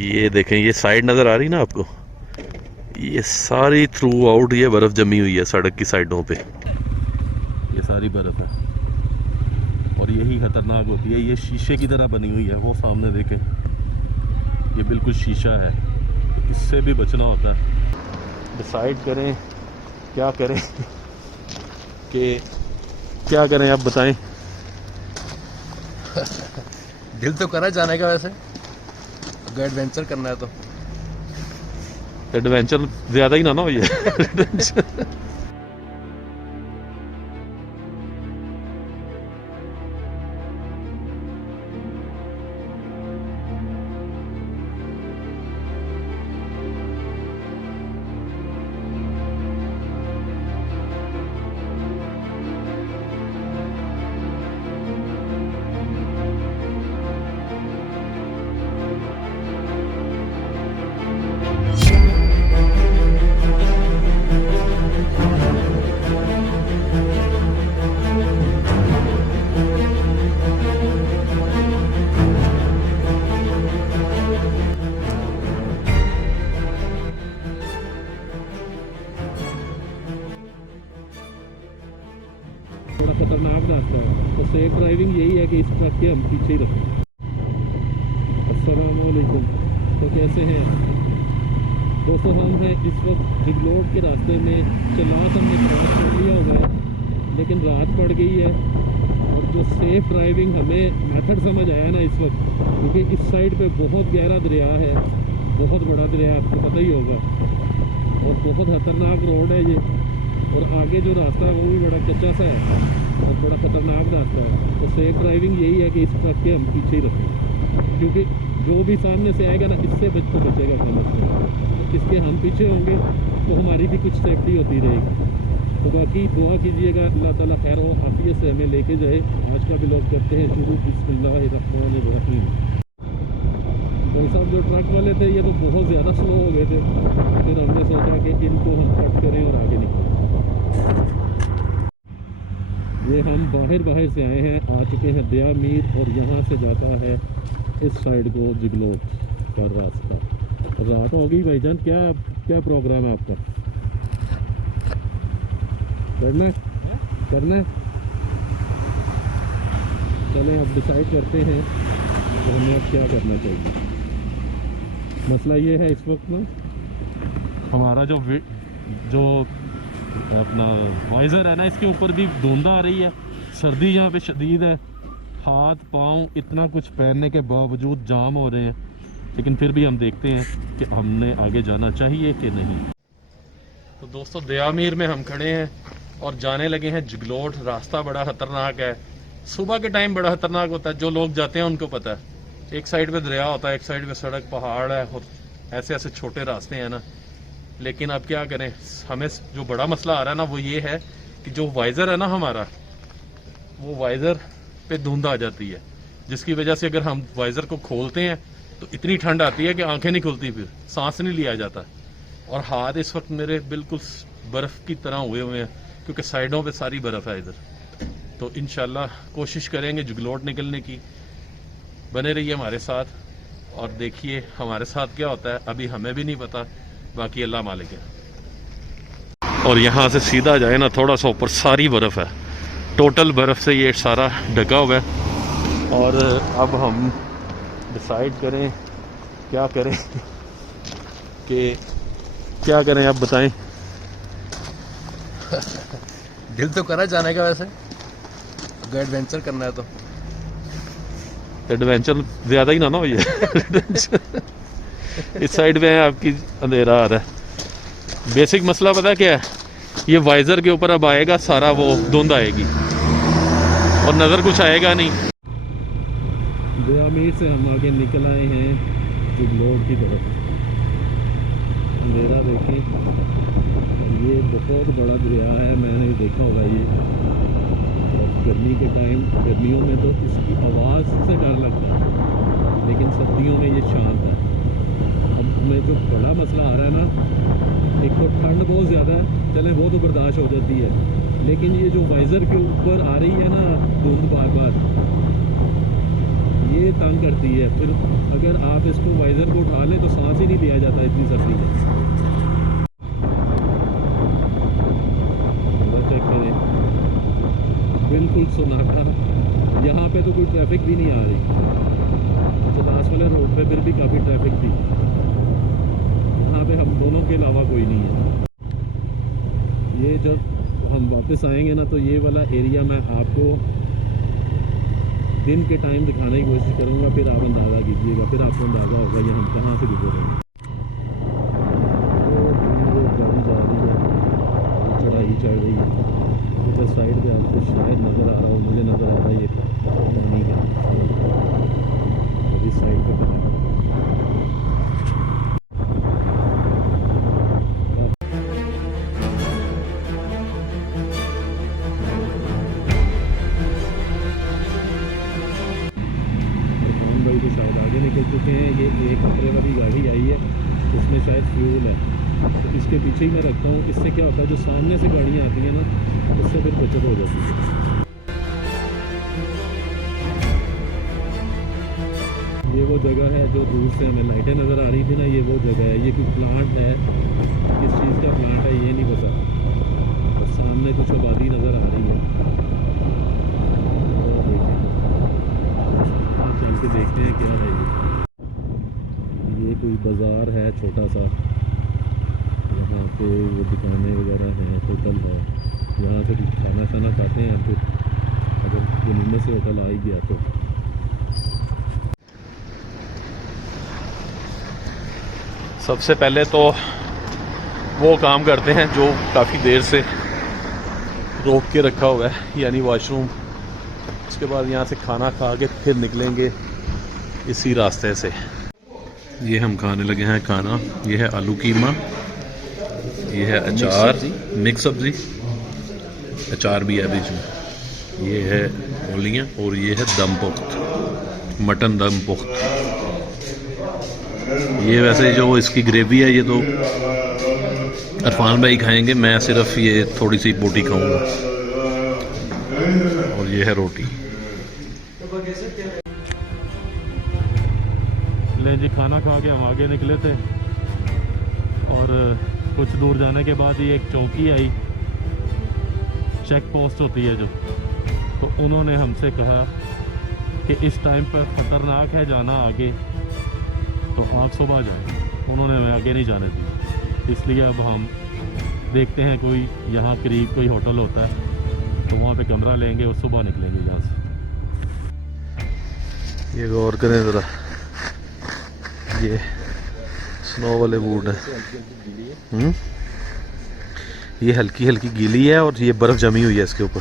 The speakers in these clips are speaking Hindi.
ये देखें, ये साइड नज़र आ रही ना आपको, ये सारी थ्रू आउट ये बर्फ़ जमी हुई है सड़क की साइडों पे, ये सारी बर्फ़ है और यही ख़तरनाक होती है। ये शीशे की तरह बनी हुई है, वो सामने देखें, ये बिल्कुल शीशा है, तो इससे भी बचना होता है। डिसाइड करें क्या करें कि क्या करें, आप बताएं। दिल तो करा जाने का वैसे, अगर एडवेंचर करना है तो। एडवेंचर ज़्यादा ही ना हो ये थोड़ा खतरनाक रास्ता है, तो सेफ ड्राइविंग यही है कि इस ट्रक के हम पीछे ही रखें। अस्सलाम वालेकुम, तो कैसे हैं दोस्तों? हम हैं इस वक्त जिगलोट के रास्ते में। चलास हमने क्रॉस कर लिया हुआ है, लेकिन रात पड़ गई है और जो सेफ ड्राइविंग हमें मेथड समझ आया ना इस वक्त, क्योंकि इस साइड पे बहुत गहरा दरिया है, बहुत बड़ा दरिया, आपको पता ही होगा, और बहुत खतरनाक रोड है ये, और आगे जो रास्ता है वो भी बड़ा कच्चा सा है और बड़ा ख़तरनाक रास्ता है। तो सेफ ड्राइविंग यही है कि इस ट्रक के हम पीछे ही रखें, क्योंकि जो भी सामने से आएगा ना, इससे बचेगा खाना से, तो इसके हम पीछे होंगे तो हमारी भी कुछ सेफ्टी होती रहेगी। तो बाकी दुआ कीजिएगा अल्लाह ताला खैर हो आफियत से हमें लेके जाए। आज का भी लोग करते हैं शुरू बिस्मिल्लाहिर्रहमानिर्रहीम। भाई साहब जो ट्रक वाले थे ये तो बहुत ज़्यादा स्लो हो गए थे, फिर हमने सोचा कि इनको हम कट करें और आगे निकलें। ये हम बाहर से आए हैं, आ चुके हैं दया मीर, और यहाँ से जाता है इस साइड को जिगलोट का रास्ता। रात हो गई भाईजान, क्या क्या प्रोग्राम है आपका? करना है चलें अब डिसाइड करते हैं तो हमें अब क्या करना चाहिए। मसला ये है इस वक्त ना, हमारा जो अपना वाइज़र है ना, इसके ऊपर भी धुंध आ रही है, सर्दी यहाँ पे शदीद है, हाथ पाँव इतना कुछ पहनने के बावजूद जाम हो रहे हैं, लेकिन फिर भी हम देखते हैं कि हमने आगे जाना चाहिए कि नहीं। तो दोस्तों दयामीर में हम खड़े हैं और जाने लगे हैं जिगलोट। रास्ता बड़ा ख़तरनाक है, सुबह के टाइम बड़ा ख़तरनाक होता है, जो लोग जाते हैं उनको पता है। एक साइड पे दरिया होता है, एक साइड पे सड़क पहाड़ है, और ऐसे ऐसे छोटे रास्ते हैं ना। लेकिन अब क्या करें, हमें जो बड़ा मसला आ रहा है ना वो ये है कि जो वाइज़र है ना हमारा, वो वाइज़र पे धुंध आ जाती है, जिसकी वजह से अगर हम वाइज़र को खोलते हैं तो इतनी ठंड आती है कि आंखें नहीं खुलती, फिर सांस नहीं लिया जाता, और हाथ इस वक्त मेरे बिल्कुल बर्फ़ की तरह हुए हैं, क्योंकि साइडों पे सारी बर्फ़ है इधर। तो इंशाल्लाह कोशिश करेंगे जिगलोट निकलने की। बने रहिए हमारे साथ और देखिए हमारे साथ क्या होता है, अभी हमें भी नहीं पता, बाकी अल्लाह मालिक है। और यहाँ से सीधा जाए ना, थोड़ा सा ऊपर सारी बर्फ़ है, टोटल बर्फ़ से ये सारा ढका हुआ है। और अब हम डिसाइड करें क्या करें कि क्या करें, आप बताएं। दिल तो करा जाने का वैसे, अगर एडवेंचर करना है तो। एडवेंचर ज़्यादा ही ना हो ये इस साइड पे है आपकी, अंधेरा आ रहा है। बेसिक मसला पता क्या है, ये वाइज़र के ऊपर अब आएगा सारा, वो धुंध आएगी और नज़र कुछ आएगा नहीं। दयामीर से हम आगे निकल आए हैं जिगलोट की तरफ। अंधेरा देखिए, ये बहुत बड़ा दरिया है, मैंने देखा होगा ये। और गर्मी के टाइम, गर्मियों में तो इसकी आवाज़ से डर लगता है, लेकिन सर्दियों में ये शांत है। अब हमें जो बड़ा मसला आ रहा है ना, एक तो ठंड बहुत ज़्यादा है, चलें वो तो बर्दाश्त हो जाती है, लेकिन ये जो वाइज़र के ऊपर आ रही है ना धुंध बार बार, ये तंग करती है। फिर अगर आप इसको वाइज़र को उठा लें तो सांस ही नहीं लिया जाता इतनी सर्दी में। चेक करें, बिल्कुल सन्नाटा। यहाँ पे तो कोई ट्रैफिक भी नहीं आ रही। चतास वाले रोड पे फिर भी काफ़ी ट्रैफिक थी, यहाँ पे हम दोनों के अलावा कोई नहीं है। ये जब हम वापस आएंगे ना तो ये वाला एरिया मैं आपको दिन के टाइम दिखाने की कोशिश करूँगा, फिर आप अंदाज़ा कीजिएगा, फिर आपको अंदाज़ा होगा ये हम कहाँ से गुजर रहे हैं। वो गाड़ी जा रही है, चढ़ाई चढ़ रही है। इधर साइड पे आपको शायद नज़र आ रहा हो, मुझे नज़र आ रहा है ये पानी है इस साइड पे। भाई तो शायद आगे निकल चुके हैं। ये एक खतरे वाली गाड़ी आई है, उसमें शायद फ्यूल है, तो इसके पीछे ही मैं रखता हूँ। इससे क्या होता है, जो सामने से गाड़ियाँ आती हैं ना, उससे फिर बचत हो जाती है। ये वो जगह है जो दूर से हमें लाइटें नज़र आ रही थी ना, ये वो जगह है। ये कोई प्लांट है, किस चीज़ का प्लांट है ये नहीं पता। और सामने कुछ आबादी नज़र आ रही है, चल के देखते हैं क्या है ये कोई बाज़ार है छोटा सा, यहाँ पे वो दुकानें वगैरह हैं, होटल है। यहाँ से खाना शाना खाते हैं, फिर अगर जमीन से होटल आ ही गया तो। सबसे पहले तो वो काम करते हैं जो काफ़ी देर से रोक के रखा हुआ है, यानी वॉशरूम। उसके बाद यहाँ से खाना खा के फिर निकलेंगे इसी रास्ते से। ये हम खाने लगे हैं खाना। ये है आलू कीमा, ये है अचार, मिक्स सब्ज़ी, अचार भी है बीच में। ये है मूलियाँ और ये है दम पुख्त, मटन दम पुख्त। ये वैसे जो इसकी ग्रेवी है ये तो इरफान भाई खाएंगे, मैं सिर्फ ये थोड़ी सी बोटी खाऊंगा। और ये है रोटी। ले जी, खाना खा के हम आगे निकले थे और कुछ दूर जाने के बाद ये एक चौकी आई, चेक पोस्ट होती है जो, तो उन्होंने हमसे कहा कि इस टाइम पर ख़तरनाक है जाना आगे, तो आप सुबह जाएं। उन्होंने हमें आगे नहीं जाने दी, इसलिए अब हम देखते हैं कोई यहाँ करीब कोई होटल होता है तो वहाँ पे कमरा लेंगे और सुबह निकलेंगे यहाँ से। ये गौर करें ज़रा, ये स्नो वाले बूट है। ये हल्की हल्की गीली है और ये बर्फ़ जमी हुई है इसके ऊपर,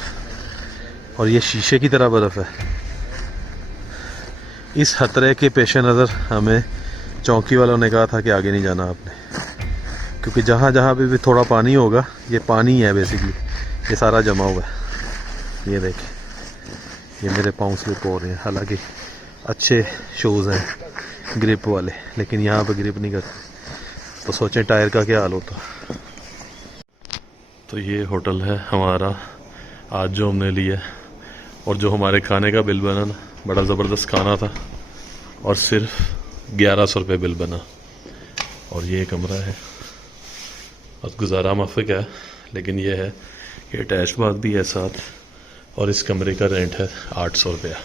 और ये शीशे की तरह बर्फ़ है। इस खतरे के पेश नज़र हमें चौकी वालों ने कहा था कि आगे नहीं जाना आपने, क्योंकि जहाँ जहाँ पे भी थोड़ा पानी होगा, ये पानी है बेसिकली, ये सारा जमा हुआ है। ये देखें, ये मेरे पाँव स्लिप हो रहे हैं। हालांकि अच्छे शूज़ हैं ग्रिप वाले, लेकिन यहाँ पे ग्रिप नहीं करते, तो सोचें टायर का क्या हाल होता। तो ये होटल है हमारा आज जो हमने लिया, और जो हमारे खाने का बिल बना ना, बड़ा ज़बरदस्त खाना था और सिर्फ 1100 रुपये बिल बना। और ये कमरा है और गुजारा माफिक है, लेकिन ये है कि अटैच बाथ भी है साथ, और इस कमरे का रेंट है 800 रुपया।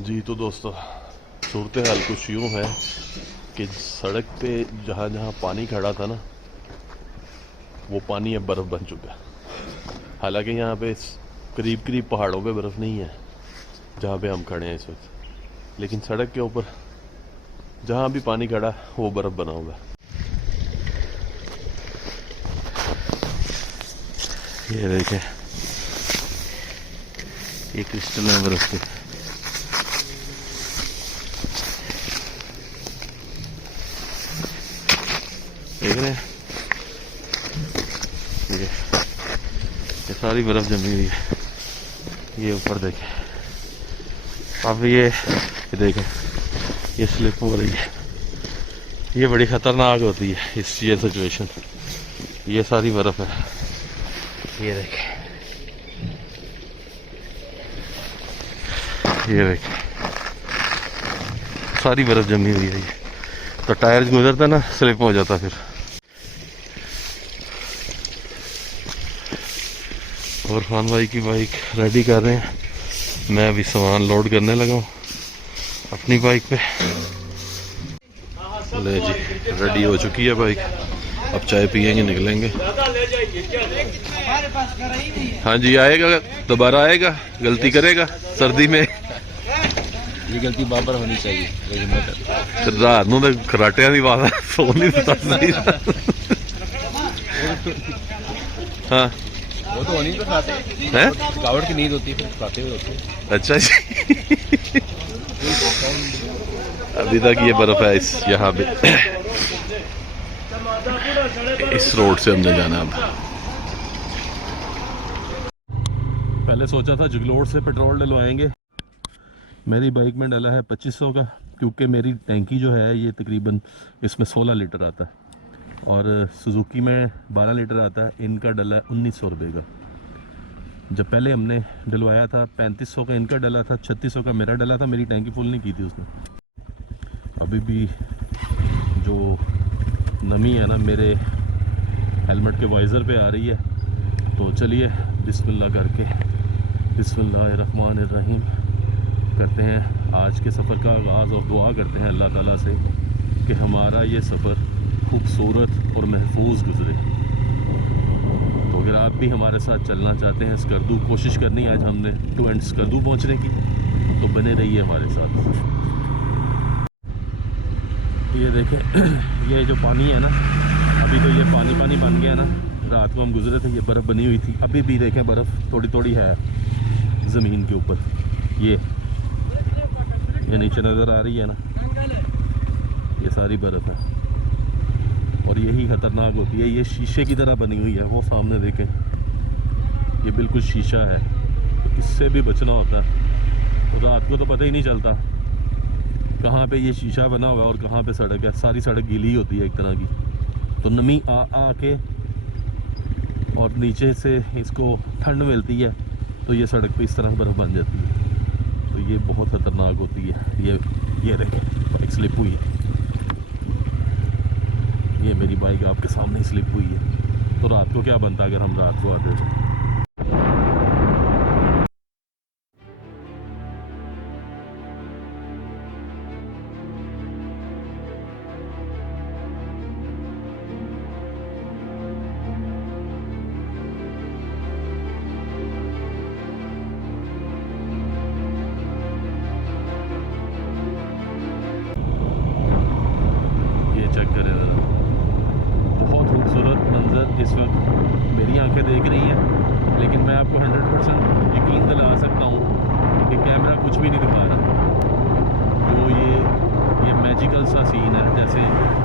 जी तो दोस्तों, सूरत हाल कुछ यूँ है कि सड़क पे जहाँ जहाँ पानी खड़ा था ना, वो पानी अब बर्फ़ बन चुका है। हालांकि यहाँ पे करीब करीब पहाड़ों पे बर्फ़ नहीं है जहाँ पे हम खड़े हैं इस वक्त, लेकिन सड़क के ऊपर जहाँ भी पानी खड़ा वो बर्फ़ बना हुआ है। ये देखें, ये क्रिस्टल है बर्फ़ के। देख रहे हैं, ये सारी बर्फ जमी हुई है। ये ऊपर देखें, अब ये देखें, ये स्लिप हो रही है। ये बड़ी ख़तरनाक होती है इस ये सिचुएशन। ये सारी बर्फ़ है, ये देखें, ये देखें, सारी बर्फ़ जमी हुई है। ये तो टायर गुजरता ना, स्लिप हो जाता फिर। और खान भाई की बाइक रेडी कर रहे हैं, मैं अभी सामान लोड करने लगा हूँ अपनी बाइक पे। ले जी, रेडी हो चुकी है बाइक, अब चाय पियेंगे, निकलेंगे। हाँ जी, आएगा, दोबारा आएगा, गलती करेगा सर्दी में। ये गलती बाबर होनी चाहिए। रात ਨੂੰ ਤਾਂ ਖਰਾਟਿਆਂ ਦੀ ਬਾਤ ਹੈ, ਸੋ ਨਹੀਂ ਸਕਦਾ। हाँ, वो तो होनी तो खाते हैं, थकावट की नींद होती है, फिर खाते हुए होते हैं। अच्छा जी। अभी तक ये बर्फ है इस यहाँ पे, इस रोड से हमने जाना। अब पहले सोचा था जगलोड़ से पेट्रोल डलवाएंगे, मेरी बाइक में डला है 2500 का, क्योंकि मेरी टैंकी जो है ये तकरीबन इसमें 16 लीटर आता है और सुजुकी में 12 लीटर आता है। इनका डला है 1900 रुपये का। जब पहले हमने डलवाया था 3500 का इनका डला था, 3600 का मेरा डला था। मेरी टैंकी फुल नहीं की थी उसने। अभी भी जो नमी है ना मेरे हेलमेट के वाइज़र पे आ रही है। तो चलिए बिस्मिल्लाह करके, बिस्मिल्लाहिर्रहमानिर्रहीम करते हैं आज के सफ़र का आगाज़ और दुआ करते हैं अल्लाह ताला से कि हमारा ये सफ़र खूबसूरत और महफूज गुजरे। तो अगर आप भी हमारे साथ चलना चाहते हैं स्कर्दू, कोशिश करनी है आज हमने टू एंड स्कर्दू पहुंचने की, तो बने रहिए हमारे साथ। ये देखें, ये जो पानी है ना, अभी तो ये पानी पानी बन गया ना। रात को हम गुजरे थे, ये बर्फ़ बनी हुई थी। अभी भी देखें बर्फ़ थोड़ी थोड़ी है ज़मीन के ऊपर। ये नीचे नज़र आ रही है ना, ये सारी बर्फ़ है और यही ख़तरनाक होती है। ये शीशे की तरह बनी हुई है, वो सामने देखें, ये बिल्कुल शीशा है। तो इससे भी बचना होता है। तो रात को तो पता ही नहीं चलता कहाँ पे ये शीशा बना हुआ है और कहाँ पे सड़क है। सारी सड़क गीली होती है एक तरह की। तो नमी आ के और नीचे से इसको ठंड मिलती है, तो ये सड़क पे इस तरह बर्फ़ बन जाती है। तो ये बहुत ख़तरनाक होती है। ये देखें, बाइक स्लिप हुई है। ये मेरी बाइक आपके सामने स्लिप हुई है। तो रात को क्या बनता अगर हम रात को आते तो। चेक करें ज़रा, बहुत खूबसूरत मंज़र इस वक्त मेरी आंखें देख रही हैं, लेकिन मैं आपको 100% यकीन दिला सकता हूँ कि कैमरा कुछ भी नहीं दिखा रहा। तो ये मैजिकल सा सीन है, जैसे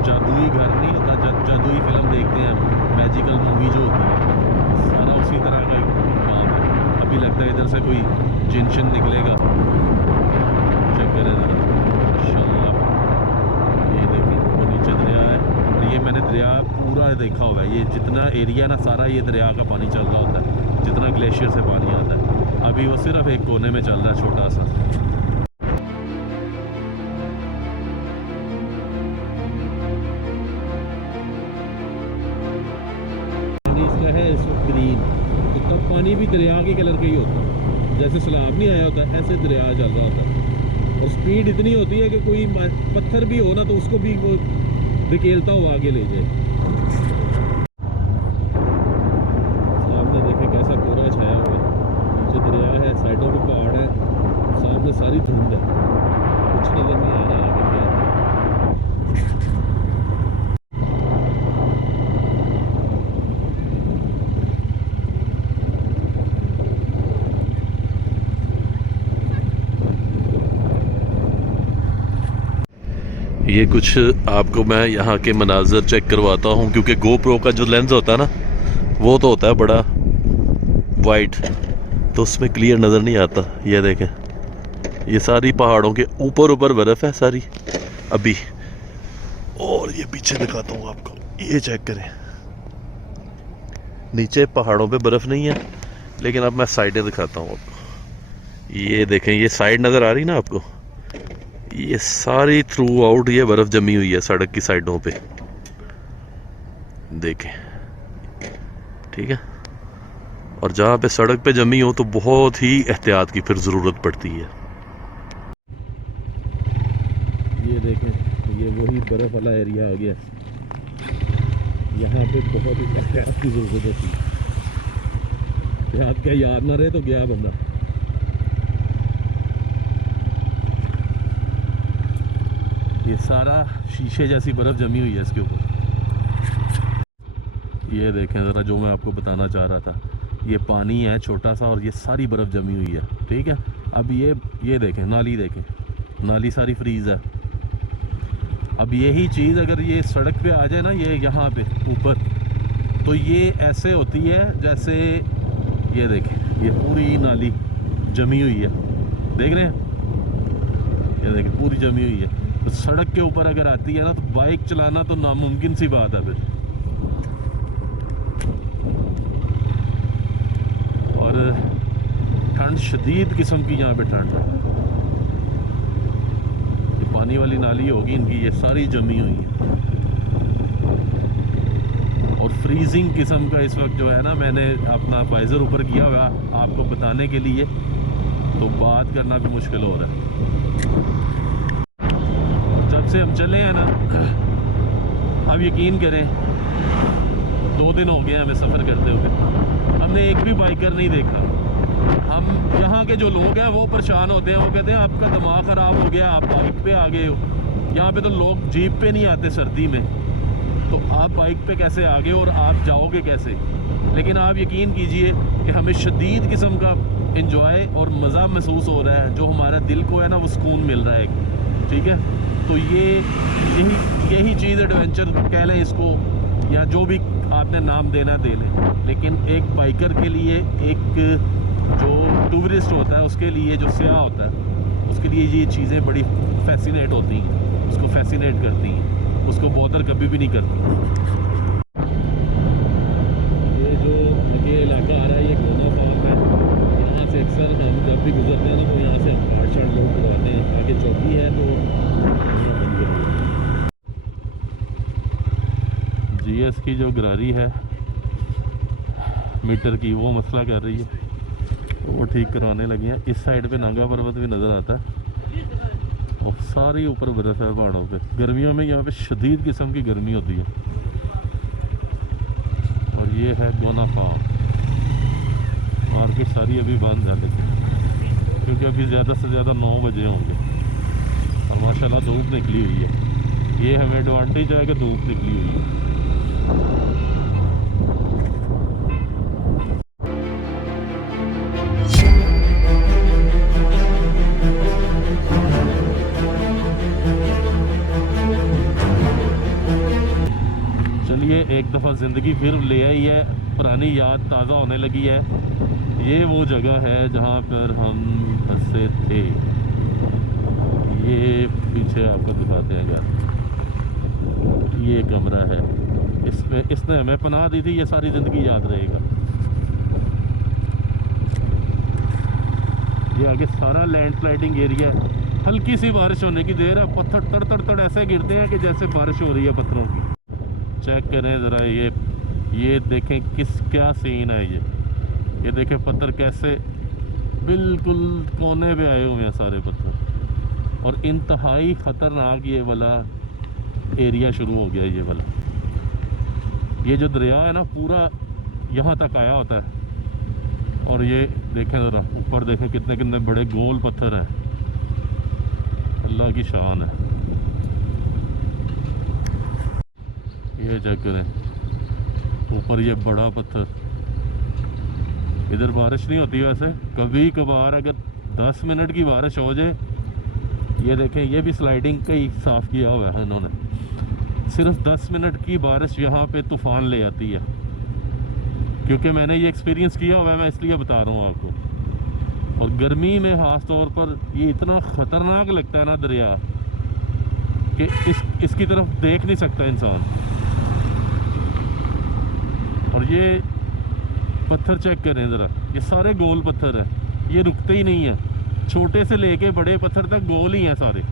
जादुई घर नहीं होता, जादुई फिल्म देखते हैं हम, मैजिकल मूवी जो होती है, सारा उसी तरह का काम है। अभी लगता है इधर से कोई जिन शिन निकलेगा। चेक करें ज़रा, माशाल्लाह। ये देखिए, वो नीचे दरिया है और ये मैंने दरिया पूरा देखा हुआ है। ये जितना एरिया ना, सारा ये दरिया का पानी चल रहा होता है, जितना ग्लेशियर से पानी आता है। अभी वो सिर्फ एक कोने में चल रहा है, छोटा सा। इसका है इस वक्त ग्रीन, तो तब पानी भी दरिया के कलर का ही होता है। जैसे सैलाब नहीं आया होता, ऐसे दरिया चल रहा होता है। और स्पीड इतनी होती है कि कोई पत्थर भी हो ना, तो उसको भी वो धकेलता हुआ आगे ले जाए। सामने देखें कैसा कोहरा छाया हुआ है, नीचे दरिया है, साइडों पे पहाड़ है, सामने सारी धुंध है, कुछ नजर नहीं आ रहा आगे क्या है। ये कुछ आपको मैं यहाँ के मनाजर चेक करवाता हूँ, क्योंकि गोप्रो का जो लेंस होता है ना वो तो होता है बड़ा वाइड, तो उसमें क्लियर नज़र नहीं आता। ये देखें, ये सारी पहाड़ों के ऊपर ऊपर बर्फ़ है सारी अभी। और ये पीछे दिखाता हूँ आपको, ये चेक करें, नीचे पहाड़ों पे बर्फ़ नहीं है, लेकिन अब मैं साइडें दिखाता हूँ आपको। ये देखें, ये साइड नज़र आ रही ना आपको, ये सारी थ्रू आउट ये बर्फ़ जमी हुई है सड़क की साइडों पे, देखें, ठीक है। और जहाँ पे सड़क पे जमी हो तो बहुत ही एहतियात की फिर ज़रूरत पड़ती है। ये देखें, ये वही बर्फ़ वाला एरिया आ गया, यहाँ पे बहुत ही एहतियात की ज़रूरत होती है। एहतियात क्या, याद ना रहे तो गया बंदा। ये सारा शीशे जैसी बर्फ़ जमी हुई है इसके ऊपर। ये देखें ज़रा, जो मैं आपको बताना चाह रहा था, ये पानी है छोटा सा और ये सारी बर्फ़ जमी हुई है, ठीक है। अब ये देखें, नाली देखें, नाली सारी फ्रीज़ है। अब यही चीज़ अगर ये सड़क पे आ जाए ना, ये यहाँ पे ऊपर, तो ये ऐसे होती है जैसे, ये देखें, ये पूरी नाली जमी हुई है, देख रहे हैं, ये देखें पूरी जमी हुई है। तो सड़क के ऊपर अगर आती है ना तो बाइक चलाना तो नामुमकिन सी बात है फिर। और ठंड, शदीद किस्म की यहाँ पे ठंड है। ये पानी वाली नाली होगी इनकी, ये सारी जमी हुई है। और फ्रीजिंग किस्म का इस वक्त जो है ना, मैंने अपना वाइज़र ऊपर किया हुआ आपको बताने के लिए, तो बात करना भी मुश्किल हो रहा है। जब से हम चले हैं ना, अब यकीन करें 2 दिन हो गए हमें सफ़र करते हुए, हमने एक भी बाइकर नहीं देखा। हम यहाँ के जो लोग हैं वो परेशान होते हैं, वो कहते हैं आपका दिमाग ख़राब हो गया, आप बाइक पे आ गए हो। यहाँ पे तो लोग जीप पे नहीं आते सर्दी में, तो आप बाइक पे कैसे आ गए और आप जाओगे कैसे। लेकिन आप यकीन कीजिए कि हमें शदीद किस्म का इंजॉय और मज़ा महसूस हो रहा है, जो हमारे दिल को है ना वो सुकून मिल रहा है, ठीक है। तो यही चीज़ एडवेंचर कह लें इसको, या जो भी आपने नाम देना दे लें, लेकिन एक बाइकर के लिए, एक जो टूरिस्ट होता है उसके लिए, जो सयाह होता है उसके लिए ये चीज़ें बड़ी फैसिनेट होती हैं, उसको फैसिनेट करती हैं, उसको बॉदर कभी भी नहीं करती। ये जो आगे इलाका आ रहा है, ये गोना फार्म है। यहाँ से अक्सर हम जब भी गुजरते हैं ना तो यहाँ से हार्ड शार्ट लोग करवाते हैं, आगे चौकी है तो जीएस की जो गरारी है मीटर की, वो मसला कर रही है, वो ठीक करवाने लगे हैं। इस साइड पे नांगा पर्वत भी नज़र आता है और सारी ऊपर बर्फ़ है पहाड़ों पे। गर्मियों में यहाँ पे शदीद किस्म की गर्मी होती है। और ये है गोना फार्म। मार्केट सारी अभी बंद है, लेकिन क्योंकि अभी ज़्यादा से ज़्यादा 9 बजे होंगे और माशाल्लाह धूप निकली हुई है। ये हमें एडवांटेज है कि धूप निकली हुई है। चलिए, एक दफ़ा ज़िंदगी फिर ले आई है, पुरानी याद ताज़ा होने लगी है। ये वो जगह है जहाँ पर हम फंसे थे। ये पीछे आपको दिखाते हैं घर, ये कमरा है, इसमें इसने हमें पनाह दी थी, ये सारी ज़िंदगी याद रहेगा। ये आगे सारा लैंडस्लाइडिंग एरिया है। हल्की सी बारिश होने की देर है, पत्थर तड़ तड़ तड़ ऐसे गिरते हैं कि जैसे बारिश हो रही है पत्थरों की। चेक करें ज़रा, ये देखें क्या सीन है। ये देखें पत्थर कैसे बिल्कुल कोने पे आए हुए हैं सारे पत्थर, और इंतहाई ख़तरनाक ये वाला एरिया शुरू हो गया। ये वाला, ये जो दरिया है ना पूरा यहाँ तक आया होता है। और ये देखें ज़रा ऊपर, देखें कितने कितने बड़े गोल पत्थर हैं, अल्लाह की शान है। ये चेक करें ऊपर ये बड़ा पत्थर। इधर बारिश नहीं होती वैसे, कभी कभार अगर 10 मिनट की बारिश हो जाए ये देखें, ये भी स्लाइडिंग का ही साफ़ किया हुआ है इन्होंने। सिर्फ 10 मिनट की बारिश यहाँ पे तूफ़ान ले आती है, क्योंकि मैंने ये एक्सपीरियंस किया हुआ है, मैं इसलिए बता रहा हूँ आपको। और गर्मी में ख़ास तौर पर ये इतना ख़तरनाक लगता है ना दरिया कि इसकी तरफ देख नहीं सकता इंसान। और ये पत्थर चेक करें ज़रा, ये सारे गोल पत्थर है, ये रुकते ही नहीं है। छोटे से लेके बड़े पत्थर तक गोल ही हैं सारे,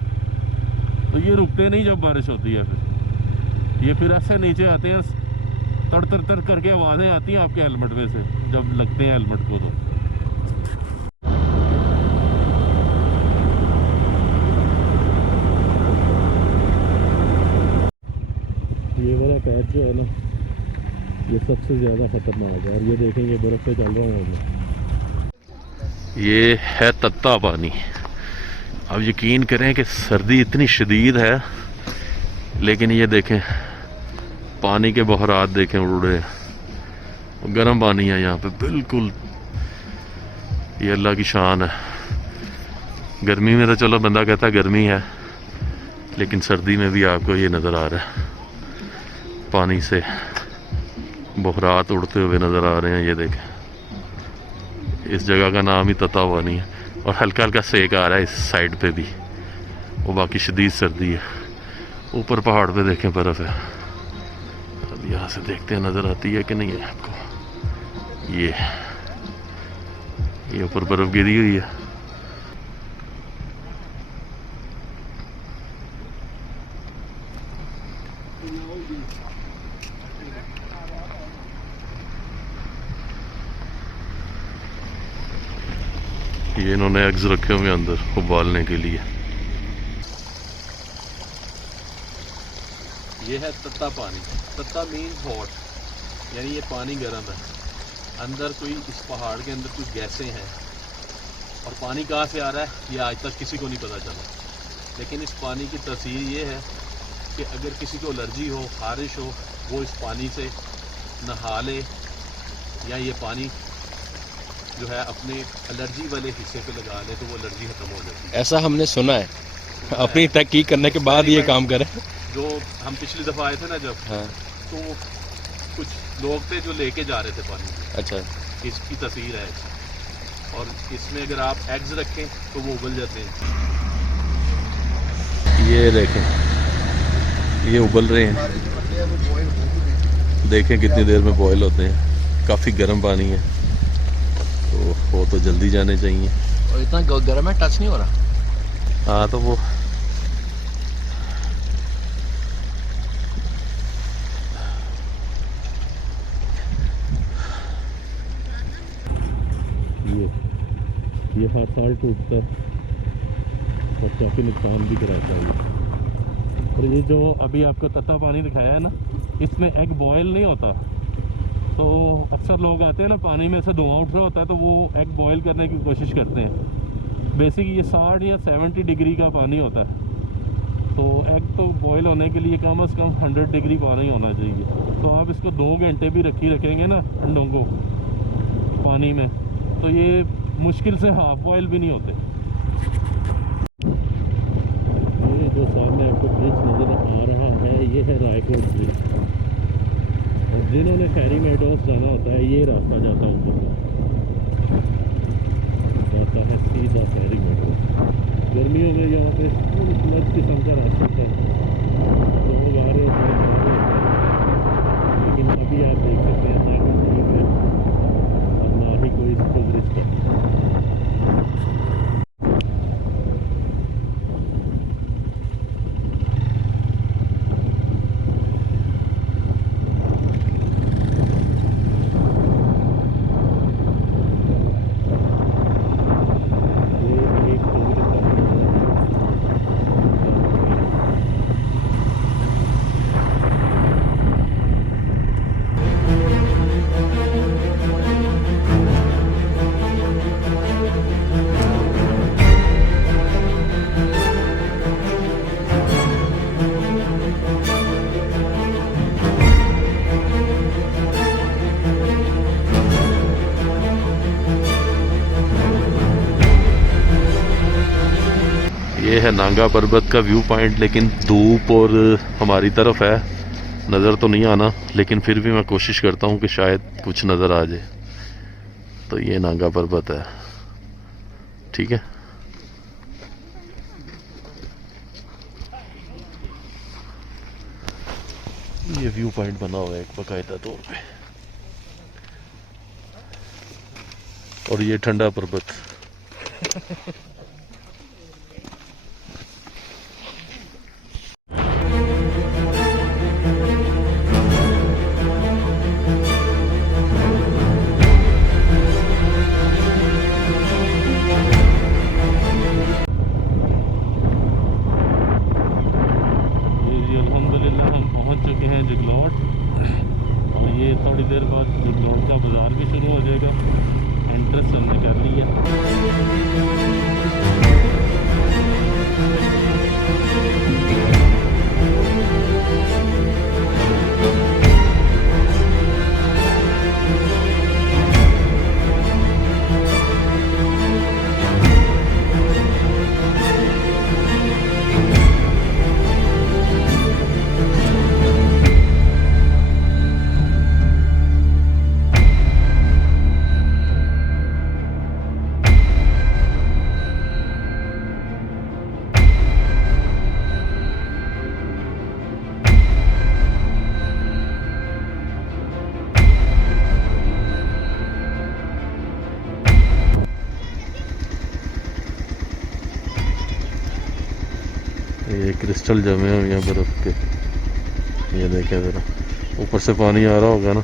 तो ये रुकते नहीं जब बारिश होती है। फिर ये फिर ऐसे नीचे आते हैं, तर तर तर करके आवाज़ें आती हैं आपके हेलमेट में से जब लगते हैं हेलमेट को। तो ये वाला पैच जो है ना, ये सबसे ज़्यादा ख़तरनाक है। और ये देखेंगे बर्फ़ पे चल रहा हूँ मैं। ये है तत्ता पानी। अब यकीन करें कि सर्दी इतनी शदीद है, लेकिन ये देखें पानी के बहरात देखें उड़ रहे हैं। गर्म पानी है यहाँ पे बिल्कुल, ये अल्लाह की शान है। गर्मी में तो चलो बंदा कहता है गर्मी है, लेकिन सर्दी में भी आपको ये नज़र आ रहा है, पानी से बहरात उड़ते हुए नज़र आ रहे हैं। ये देखें, इस जगह का नाम ही तत्ता पानी है। और हल्का हल्का सेक आ रहा है इस साइड पे भी, वो बाकी शदीद सर्दी है। ऊपर पहाड़ पे देखें बर्फ़ है। अब यहाँ से देखते हैं नज़र आती है कि नहीं है आपको। ये ऊपर बर्फ़ गिरी हुई है। ये इन्होंने एग्स रखे हुए अंदर उबालने के लिए। ये है तत्ता पानी। तत्ता मीन्स हॉट, यानी ये पानी गर्म है। अंदर कोई, इस पहाड़ के अंदर कुछ गैसें हैं, और पानी कहाँ से आ रहा है ये आज तक किसी को नहीं पता चला। लेकिन इस पानी की तस्वीर ये है कि अगर किसी को एलर्जी हो, खारिश हो, वो इस पानी से नहा ले, या ये पानी जो है अपने एलर्जी वाले हिस्से पे लगा ले, तो वो एलर्जी खत्म हो जाती है। ऐसा हमने सुना है, अपनी तहकीक करने के बाद ये काम करें। जो हम पिछली दफ़ा आए थे ना जब, हाँ। तो कुछ लोग थे जो लेके जा रहे थे पानी। अच्छा, इसकी तस्वीर है, और इसमें अगर आप एग्स रखें तो वो उबल जाते हैं। ये देखें, ये उबल रहे हैं, देखें कितनी देर में बॉयल होते हैं। काफ़ी गर्म पानी है, तो वो तो जल्दी जाने चाहिए। और इतना गर्म है, टच नहीं हो रहा। हाँ, तो वो ये हर साल टूटता है और काफ़ी नुकसान भी कराता है। और ये जो अभी आपको तत्ता पानी दिखाया है ना, इसमें एग बॉयल नहीं होता। तो अक्सर लोग आते हैं ना, पानी में से धुआं उठ रहा होता है, तो वो एग बॉयल करने की कोशिश करते हैं। बेसिक ये 60 या 70 डिग्री का पानी होता है, तो एग तो बॉयल होने के लिए कम से कम 100 डिग्री पानी होना चाहिए। तो आप इसको 2 घंटे भी रखेंगे ना अंडों को पानी में, तो ये मुश्किल से हाफ बॉयल भी नहीं होते। ये जो सामने आपको ब्रिज नज़र आ रहा है, ये है रायकोट ब्रिज। और जिन्होंने फेरी मेडोस जाना होता है, ये रास्ता जाता है ऊपर, जाता है सीधा फेरी मेडोस। गर्मियों में यहाँ पे अलग किस्म का रास्ता है, लोग आ रहे हैं, लेकिन अभी आप देख सकते हैं ना ठीक है, और ना ही कोई इसको ब्रिज का। है नांगा पर्वत का व्यू पॉइंट, लेकिन धूप और हमारी तरफ है, नज़र तो नहीं आना, लेकिन फिर भी मैं कोशिश करता हूँ कि शायद कुछ नज़र आ जाए। तो ये नांगा पर्वत है, ठीक है। ये व्यू पॉइंट बना हुआ है एक बाकायदा तौर पे, और ये ठंडा पर्वत। अल्हम्दुलिल्लाह हम पहुंच चुके हैं जगलौट, और ये थोड़ी देर बाद जगलौट का बाज़ार भी शुरू हो जाएगा। एंट्रेंस हमने कर ली है। ये क्रिस्टल जमे हुए हैं बर्फ़ के, ये देखें ज़रा, ऊपर से पानी आ रहा होगा ना,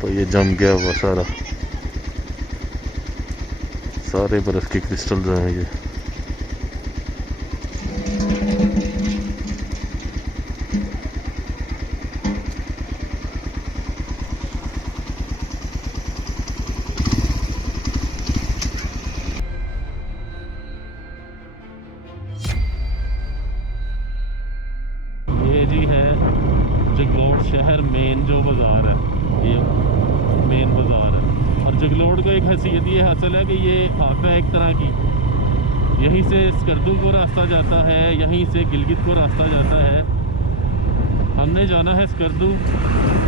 तो ये जम गया हुआ सारे बर्फ़ के क्रिस्टल्स हैं ये। ये जी है जगलौट शहर मेन जो बाज़ार है, ये मेन बाज़ार है। और जगलौट को एक हैसियत ये हासिल है कि ये आता है एक तरह की, यहीं से स्कर्दू को रास्ता जाता है, यहीं से गिलगित को रास्ता जाता है। हमने जाना है स्कर्दू,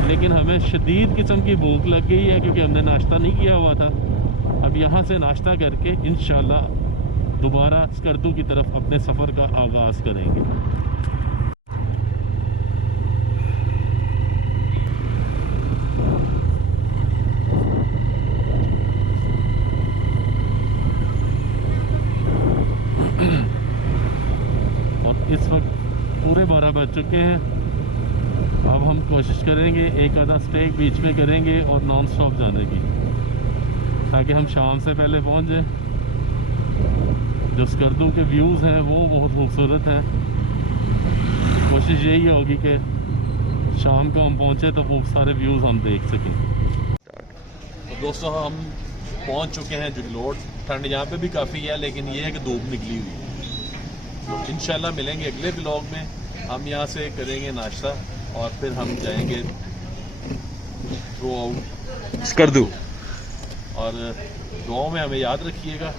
लेकिन हमें शदीद किस्म की भूख लग गई है क्योंकि हमने नाश्ता नहीं किया हुआ था। अब यहाँ से नाश्ता करके इंशाल्लाह दोबारा स्कर्दू की तरफ अपने सफ़र का आगाज़ करेंगे। और इस वक्त पूरे 12 बज चुके हैं। अब हम कोशिश करेंगे एक आधा स्टे बीच में करेंगे और नॉन स्टॉप जाने की, ताकि हम शाम से पहले पहुंच जाएं। जो स्कर्दू के व्यूज़ हैं वो बहुत खूबसूरत हैं। कोशिश यही होगी कि शाम को हम पहुंचे तो वो सारे व्यूज़ हम देख सकें। तो दोस्तों हम पहुंच चुके हैं जगलौट। ठंड यहाँ पे भी काफ़ी है, लेकिन ये है कि धूप निकली हुई है। तो इंशाल्लाह मिलेंगे अगले ब्लॉग में। हम यहाँ से करेंगे नाश्ता और फिर हम जाएंगे थ्रू आउट स्कर्दू। और दुआओं में हमें याद रखिएगा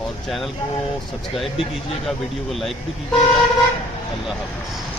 और चैनल को सब्सक्राइब भी कीजिएगा, वीडियो को लाइक भी कीजिएगा। अल्लाह हाफ़िज़।